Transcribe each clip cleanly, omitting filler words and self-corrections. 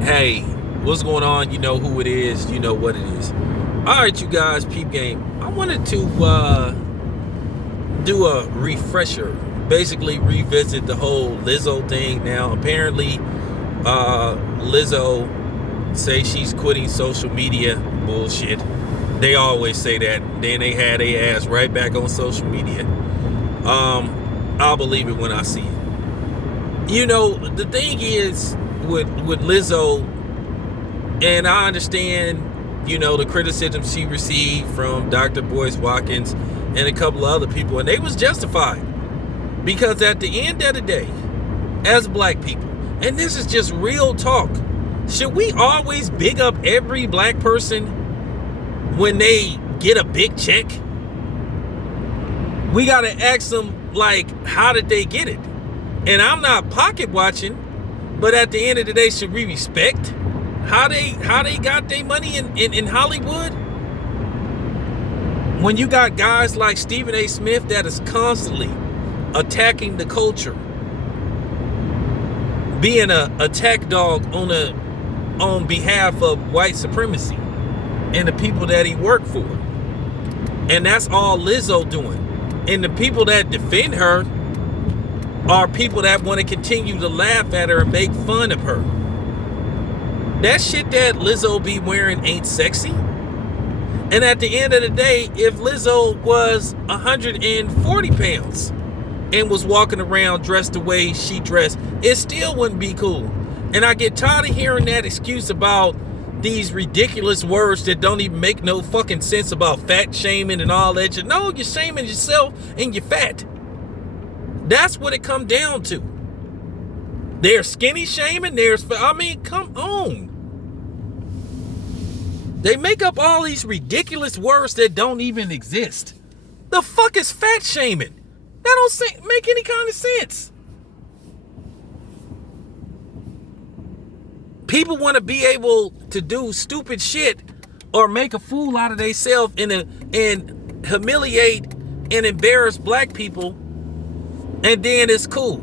Hey, what's going on? You know who it is. You know what it is. All right, you guys, peep game. I wanted to do a refresher, basically revisit the whole Lizzo thing. Now, apparently, Lizzo say she's quitting social media. Bullshit. They always say that. Then they had their ass right back on social media. I'll believe it when I see it. You know, the thing is with Lizzo, and I understand, you know, the criticism she received from Dr. Boyce Watkins and a couple of other people, and they was justified. Because at the end of the day, as black people, and this is just real talk, should we always big up every black person when they get a big check? We gotta ask them, like, how did they get it? And I'm not pocket watching, but at the end of the day, should we respect how they got their money in Hollywood? When you got guys like Stephen A. Smith that is constantly attacking the culture, being a attack dog on behalf of white supremacy and the people that he worked for. And that's all Lizzo doing. And the people that defend her are people that want to continue to laugh at her and make fun of her. That shit that Lizzo be wearing ain't sexy. And at the end of the day, if Lizzo was 140 pounds and was walking around dressed the way she dressed, it still wouldn't be cool. And I get tired of hearing that excuse about these ridiculous words that don't even make no fucking sense about fat shaming and all that. No, you're shaming yourself and you're fat. That's what it come down to. There's skinny shaming, come on. They make up all these ridiculous words that don't even exist. The fuck is fat shaming? That don't make any kind of sense. People want to be able to do stupid shit or make a fool out of themselves and humiliate and embarrass black people, and then it's cool.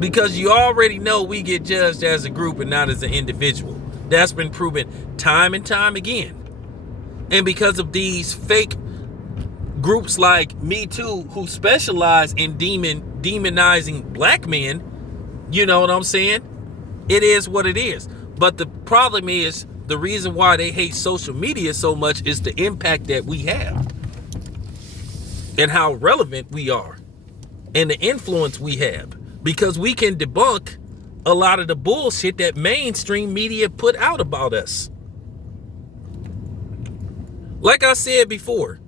Because you already know we get judged as a group and not as an individual. That's been proven time and time again. And because of these fake groups like Me Too, who specialize in demonizing black men, you know what I'm saying? It is what it is. But the problem is, the reason why they hate social media so much is the impact that we have and how relevant we are and the influence we have, because we can debunk a lot of the bullshit that mainstream media put out about us. Like I said before,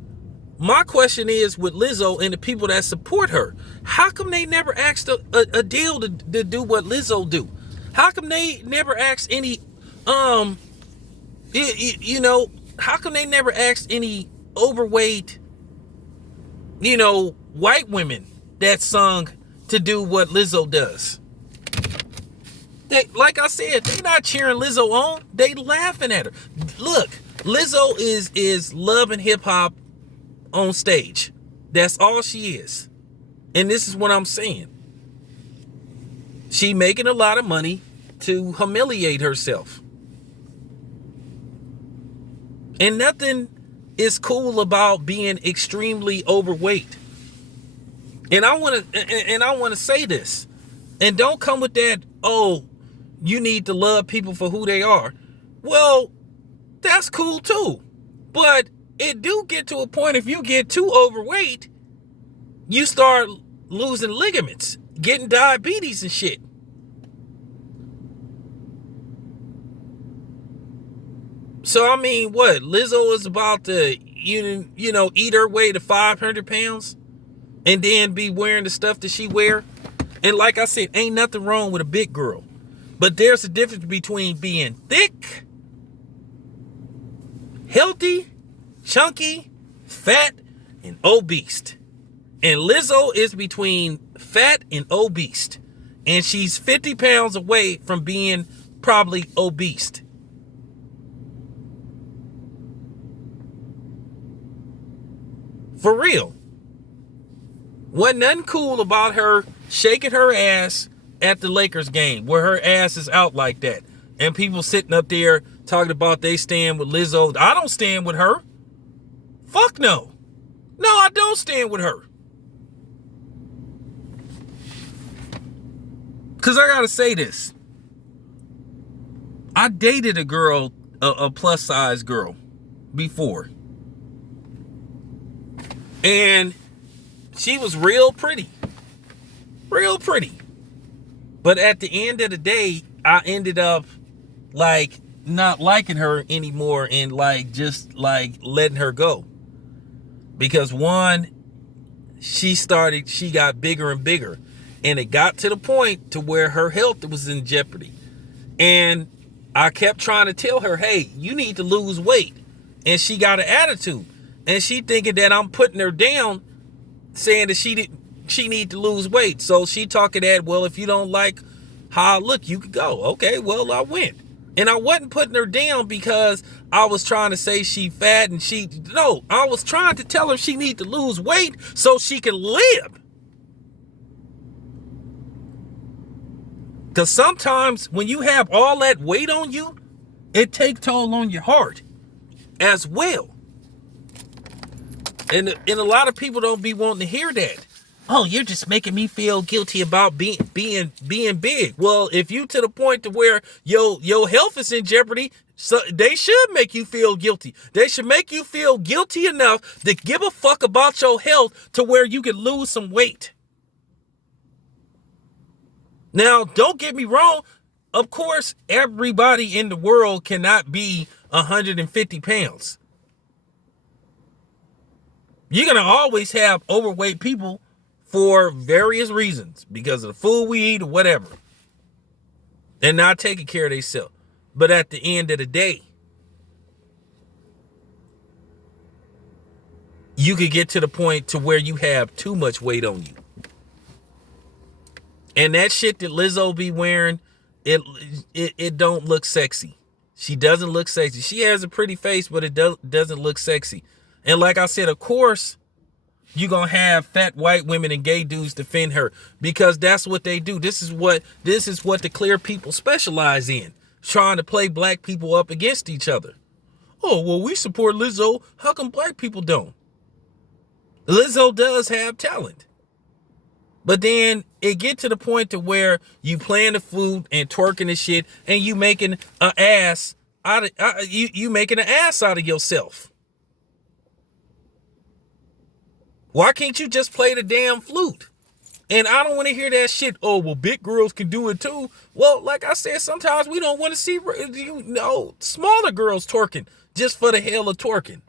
my question is with Lizzo and the people that support her, how come they never asked a deal to do what Lizzo do? How come they never asked any, how come they never asked any overweight, white women that sung to do what Lizzo does? They, like I said, they not cheering Lizzo on. They laughing at her. Look, Lizzo is love and hip hop on stage. That's all she is. And this is what I'm saying. She making a lot of money to humiliate herself. And nothing is cool about being extremely overweight. And I want to say this. And don't come with that, oh, you need to love people for who they are. Well, that's cool too. But it do get to a point, if you get too overweight, you start losing ligaments, getting diabetes and shit. So, I mean, what? Lizzo is about to, eat her way to 500 pounds and then be wearing the stuff that she wear? And like I said, ain't nothing wrong with a big girl. But there's a difference between being thick, healthy, chunky, fat, and obese. And Lizzo is between fat and obese. And she's 50 pounds away from being probably obese. For real. Wasn't nothing cool about her shaking her ass at the Lakers game where her ass is out like that. And people sitting up there talking about they stand with Lizzo. I don't stand with her. Fuck no. No, I don't stand with her. Because I got to say this. I dated a girl, a plus size girl before. And she was real pretty. Real pretty. But at the end of the day, I ended up like not liking her anymore and like just like letting her go. Because one, she got bigger and bigger. And it got to the point to where her health was in jeopardy. And I kept trying to tell her, hey, you need to lose weight. And she got an attitude. And she thinking that I'm putting her down, saying that she need to lose weight. So she talking that, well, if you don't like how I look, you could go. Okay, well, I went. And I wasn't putting her down because I was trying to say she fat and no, I was trying to tell her she need to lose weight so she can live. Because sometimes when you have all that weight on you, it takes toll on your heart as well. And a lot of people don't be wanting to hear that. Oh, you're just making me feel guilty about being big. Well, if you to the point to where your health is in jeopardy, so they should make you feel guilty. They should make you feel guilty enough to give a fuck about your health to where you can lose some weight. Now, don't get me wrong. Of course, everybody in the world cannot be 150 pounds. You're going to always have overweight people for various reasons, because of the food we eat or whatever, and not taking care of themselves. But at the end of the day, you could get to the point to where you have too much weight on you. And that shit that Lizzo be wearing, it don't look sexy. She doesn't look sexy. She has a pretty face, but it doesn't look sexy. And like I said, of course, you're going to have fat white women and gay dudes defend her, because that's what they do. This is what the clear people specialize in, trying to play black people up against each other. Oh, well, we support Lizzo. How come black people don't? Lizzo does have talent. But then it get to the point to where you playing the food and twerking and shit, and you making an ass out of you making an ass out of yourself. Why can't you just play the damn flute? And I don't want to hear that shit. Oh, well, big girls can do it too. Well, like I said, sometimes we don't want to see smaller girls twerking just for the hell of twerking.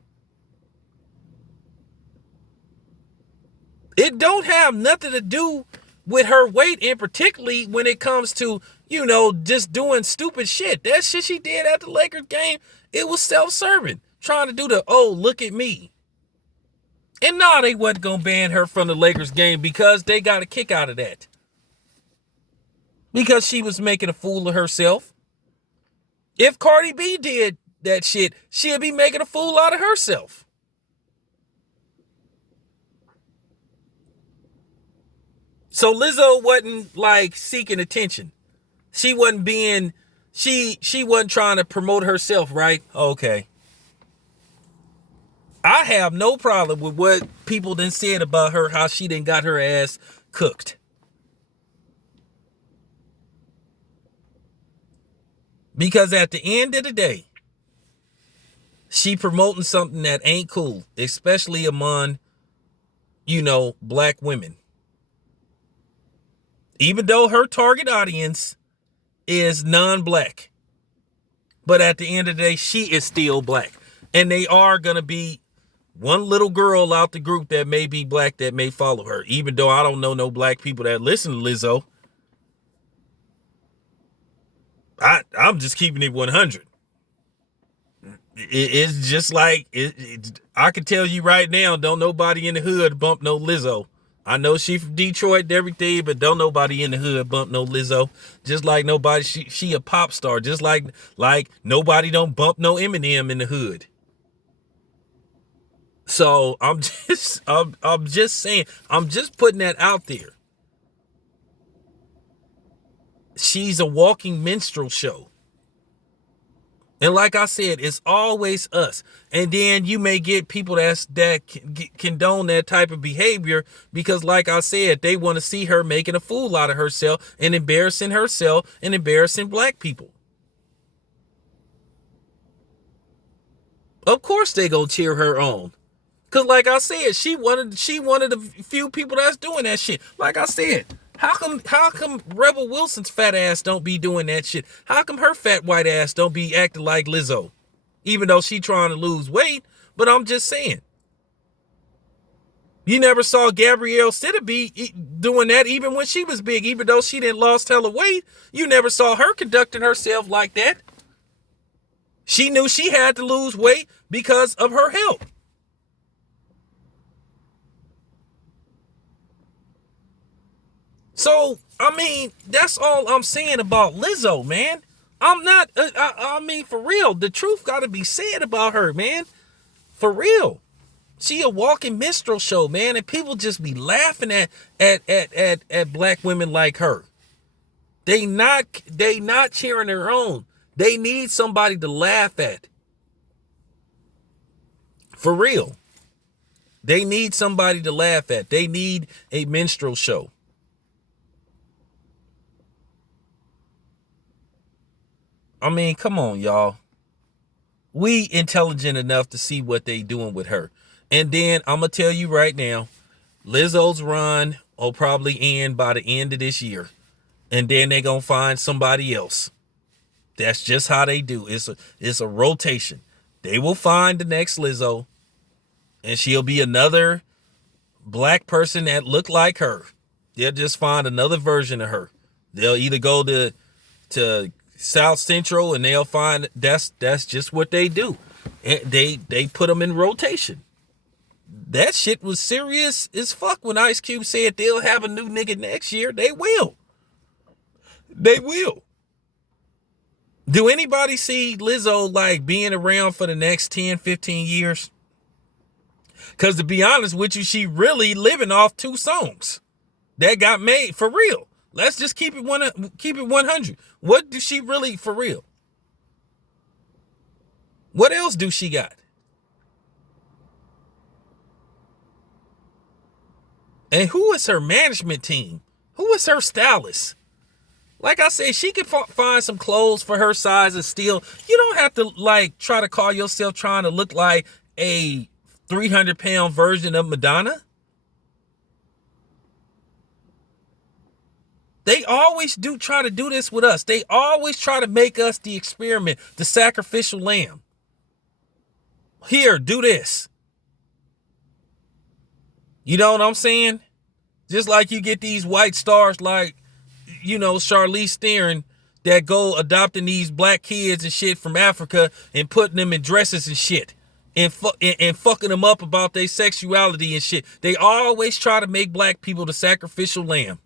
It don't have nothing to do with her weight, and particularly when it comes to, just doing stupid shit. That shit she did at the Lakers game, it was self-serving. Trying to do the, oh, look at me. And no, they wasn't going to ban her from the Lakers game because they got a kick out of that. Because she was making a fool of herself. If Cardi B did that shit, she'd be making a fool out of herself. So Lizzo wasn't like seeking attention. She wasn't she wasn't trying to promote herself, right? Okay. I have no problem with what people then said about her, how she done got her ass cooked. Because at the end of the day, she promoting something that ain't cool, especially among, black women. Even though her target audience is non-black. But at the end of the day, she is still black. And they are going to be one little girl out the group that may be black that may follow her. Even though I don't know no black people that listen to Lizzo. I'm just keeping it 100. It's just like, I can tell you right now, don't nobody in the hood bump no Lizzo. I know she from Detroit and everything, but don't nobody in the hood bump no Lizzo. Just like nobody, she a pop star. Just like nobody don't bump no Eminem in the hood. So I'm just saying, I'm just putting that out there. She's a walking minstrel show. And like I said, it's always us. And then you may get people that condone that type of behavior because, like I said, they want to see her making a fool out of herself and embarrassing herself and embarrassing black people. Of course they gonna cheer her on. Cause like I said, she one of the few people that's doing that shit. Like I said, how come Rebel Wilson's fat ass don't be doing that shit? How come her fat white ass don't be acting like Lizzo? Even though she trying to lose weight, but I'm just saying. You never saw Gabrielle Sidibe doing that even when she was big, even though she didn't lost hella weight. You never saw her conducting herself like that. She knew she had to lose weight because of her health. So, I mean, that's all I'm saying about Lizzo, man. I'm not, I mean, for real, the truth got to be said about her, man. For real. She a walking minstrel show, man, and people just be laughing at black women like her. They not cheering her on. They need somebody to laugh at. For real. They need somebody to laugh at. They need a minstrel show. I mean, come on, y'all. We intelligent enough to see what they doing with her. And then I'm going to tell you right now, Lizzo's run will probably end by the end of this year. And then they going to find somebody else. That's just how they do. It's a rotation. They will find the next Lizzo. And she'll be another black person that look like her. They'll just find another version of her. They'll either go to South Central and they'll find that's just what they do. And they put them in rotation. That shit was serious as fuck when Ice Cube said they'll have a new nigga next year. They will. They will. Do anybody see Lizzo like being around for the next 10, 15 years? Because to be honest with you, she really living off 2 songs that got made for real. Let's just keep it 100. What do she really for real? What else do she got? And who is her management team? Who is her stylist? Like I said, she could find some clothes for her size and still. You don't have to like try to call yourself trying to look like a 300-pound version of Madonna. They always try to do this with us. They always try to make us the experiment, the sacrificial lamb. Here, do this. You know what I'm saying? Just like you get these white stars like, Charlize Theron that go adopting these black kids and shit from Africa and putting them in dresses and shit and fucking them up about their sexuality and shit. They always try to make black people the sacrificial lamb.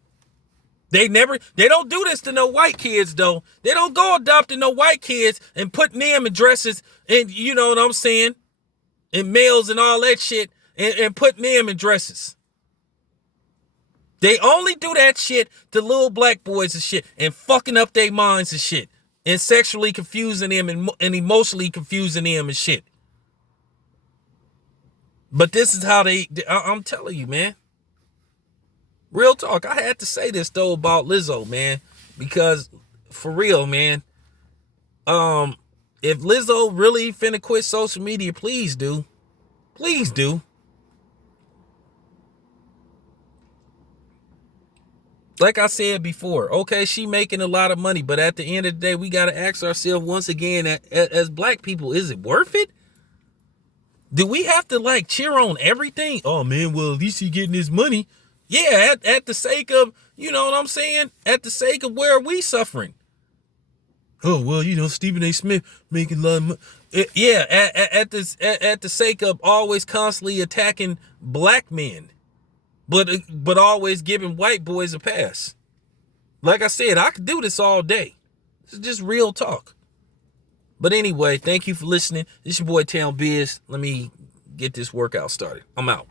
They don't do this to no white kids though. They don't go adopting no white kids and putting them in dresses and you know what I'm saying? And males and all that shit and putting them in dresses. They only do that shit to little black boys and shit and fucking up their minds and shit and sexually confusing them and emotionally confusing them and shit. But this is how I'm telling you, man. Real talk. I had to say this though about Lizzo, man, because for real, man. If Lizzo really finna quit social media, please do. Please do. Like I said before, okay, she making a lot of money, but at the end of the day, we got to ask ourselves once again, as black people, is it worth it? Do we have to like cheer on everything? Oh man, well, at least he getting his money. Yeah, at the sake of, you know what I'm saying? At the sake of where we suffering. Oh, well, Stephen A. Smith making a lot of money. Yeah, at the sake of always constantly attacking black men. But always giving white boys a pass. Like I said, I could do this all day. This is just real talk. But anyway, thank you for listening. This is your boy Town Biz. Let me get this workout started. I'm out.